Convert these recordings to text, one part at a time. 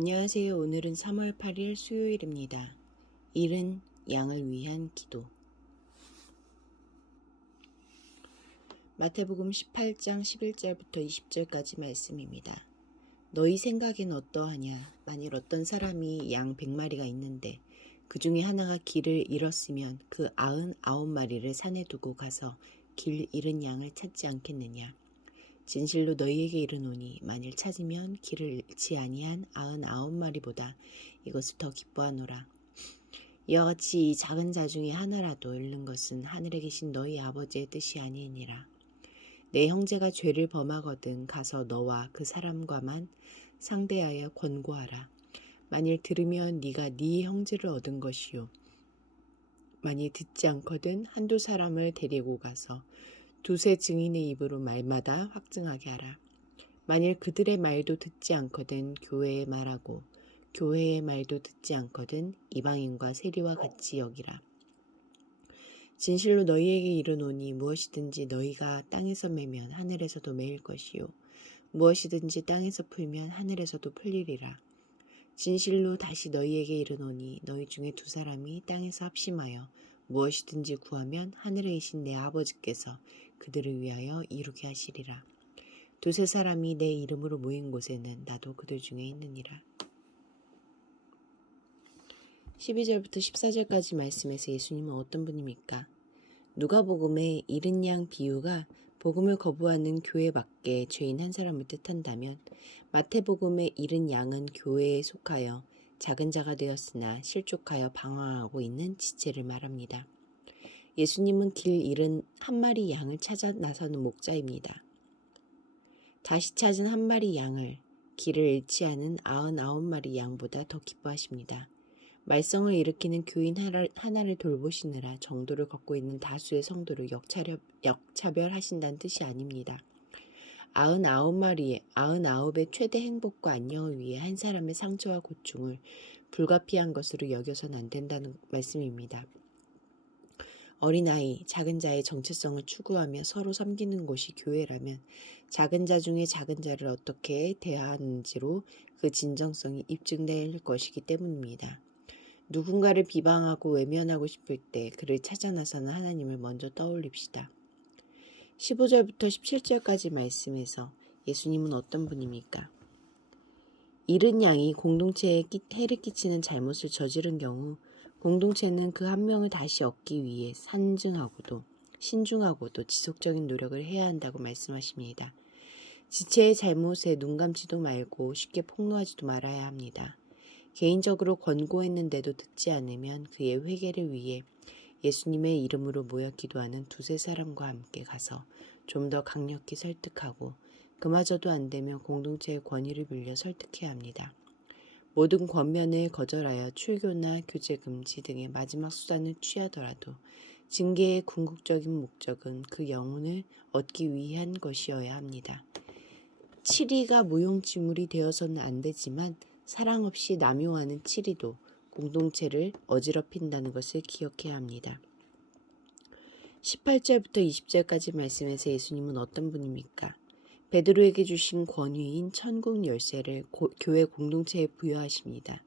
안녕하세요. 오늘은 3월 8일 수요일입니다. 일은 양을 위한 기도. 마태복음 18장 11절부터 20절까지 말씀입니다. 너희 생각엔 어떠하냐? 만일 어떤 사람이 양 100마리가 있는데 그 중에 하나가 길을 잃었으면 그 99마리를 산에 두고 가서 길 잃은 양을 찾지 않겠느냐? 진실로 너희에게 이르노니 만일 찾으면 길을 잃지 아니한 99마리보다 이것을 더 기뻐하노라. 이와 같이 이 작은 자 중에 하나라도 잃는 것은 하늘에 계신 너희 아버지의 뜻이 아니니라. 내 형제가 죄를 범하거든 가서 너와 그 사람과만 상대하여 권고하라. 만일 들으면 네가 네 형제를 얻은 것이요. 만일 듣지 않거든 한두 사람을 데리고 가서 두세 증인의 입으로 말마다 확증하게 하라. 만일 그들의 말도 듣지 않거든 교회의 말하고 교회의 말도 듣지 않거든 이방인과 세리와 같이 여기라. 진실로 너희에게 이르노니 무엇이든지 너희가 땅에서 매면 하늘에서도 매일 것이요 무엇이든지 땅에서 풀면 하늘에서도 풀리리라. 진실로 다시 너희에게 이르노니 너희 중에 두 사람이 땅에서 합심하여 무엇이든지 구하면 하늘에 계신 내 아버지께서 그들을 위하여 이루게 하시리라. 두세 사람이 내 이름으로 모인 곳에는 나도 그들 중에 있느니라. 12절부터 14절까지 말씀에서 예수님은 어떤 분입니까? 누가복음의 잃은 양 비유가 복음을 거부하는 교회 밖에 죄인 한 사람을 뜻한다면 마태복음의 잃은 양은 교회에 속하여 작은 자가 되었으나 실족하여 방황하고 있는 지체를 말합니다. 예수님은 길 잃은 한 마리 양을 찾아 나서는 목자입니다. 다시 찾은 한 마리 양을 길을 잃지 않은 99마리 양보다 더 기뻐하십니다. 말썽을 일으키는 교인 하나를 돌보시느라 정도를 걷고 있는 다수의 성도를 역차별하신다는 뜻이 아닙니다. 99의 최대 행복과 안녕을 위해 한 사람의 상처와 고충을 불가피한 것으로 여겨서는 안 된다는 말씀입니다. 어린아이, 작은 자의 정체성을 추구하며 서로 섬기는 곳이 교회라면 작은 자 중에 작은 자를 어떻게 대하는지로 그 진정성이 입증될 것이기 때문입니다. 누군가를 비방하고 외면하고 싶을 때 그를 찾아 나서는 하나님을 먼저 떠올립시다. 15절부터 17절까지 말씀에서 예수님은 어떤 분입니까? 잃은 양이 공동체에 해를 끼치는 잘못을 저지른 경우 공동체는 그 한 명을 다시 얻기 위해 신중하고도 지속적인 노력을 해야 한다고 말씀하십니다. 지체의 잘못에 눈 감지도 말고 쉽게 폭로하지도 말아야 합니다. 개인적으로 권고했는데도 듣지 않으면 그의 회개를 위해 예수님의 이름으로 모여 기도하는 두세 사람과 함께 가서 좀 더 강력히 설득하고 그마저도 안 되면 공동체의 권위를 빌려 설득해야 합니다. 모든 권면을 거절하여 출교나 교제 금지 등의 마지막 수단을 취하더라도 징계의 궁극적인 목적은 그 영혼을 얻기 위한 것이어야 합니다. 치리가 무용지물이 되어서는 안 되지만 사랑 없이 남용하는 치리도 공동체를 어지럽힌다는 것을 기억해야 합니다. 18절부터 20절까지 말씀에서 예수님은 어떤 분입니까? 베드로에게 주신 권위인 천국 열쇠를 교회 공동체에 부여하십니다.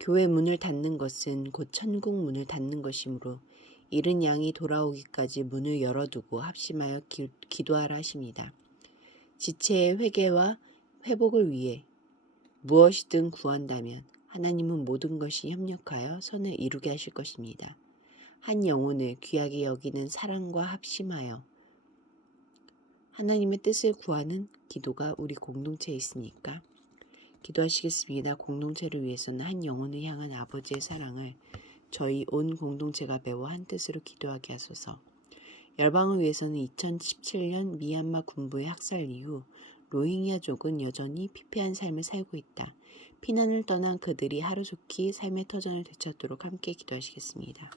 교회 문을 닫는 것은 곧 천국 문을 닫는 것이므로 잃은 양이 돌아오기까지 문을 열어두고 합심하여 기도하라 하십니다. 지체의 회개와 회복을 위해 무엇이든 구한다면 하나님은 모든 것이 협력하여 선을 이루게 하실 것입니다. 한 영혼을 귀하게 여기는 사랑과 합심하여 하나님의 뜻을 구하는 기도가 우리 공동체에 있으니까 기도하시겠습니다. 공동체를 위해서는 한 영혼을 향한 아버지의 사랑을 저희 온 공동체가 배워 한 뜻으로 기도하게 하소서. 열방을 위해서는 2017년 미얀마 군부의 학살 이후 로힝야족은 여전히 피폐한 삶을 살고 있다. 피난을 떠난 그들이 하루속히 삶의 터전을 되찾도록 함께 기도하시겠습니다.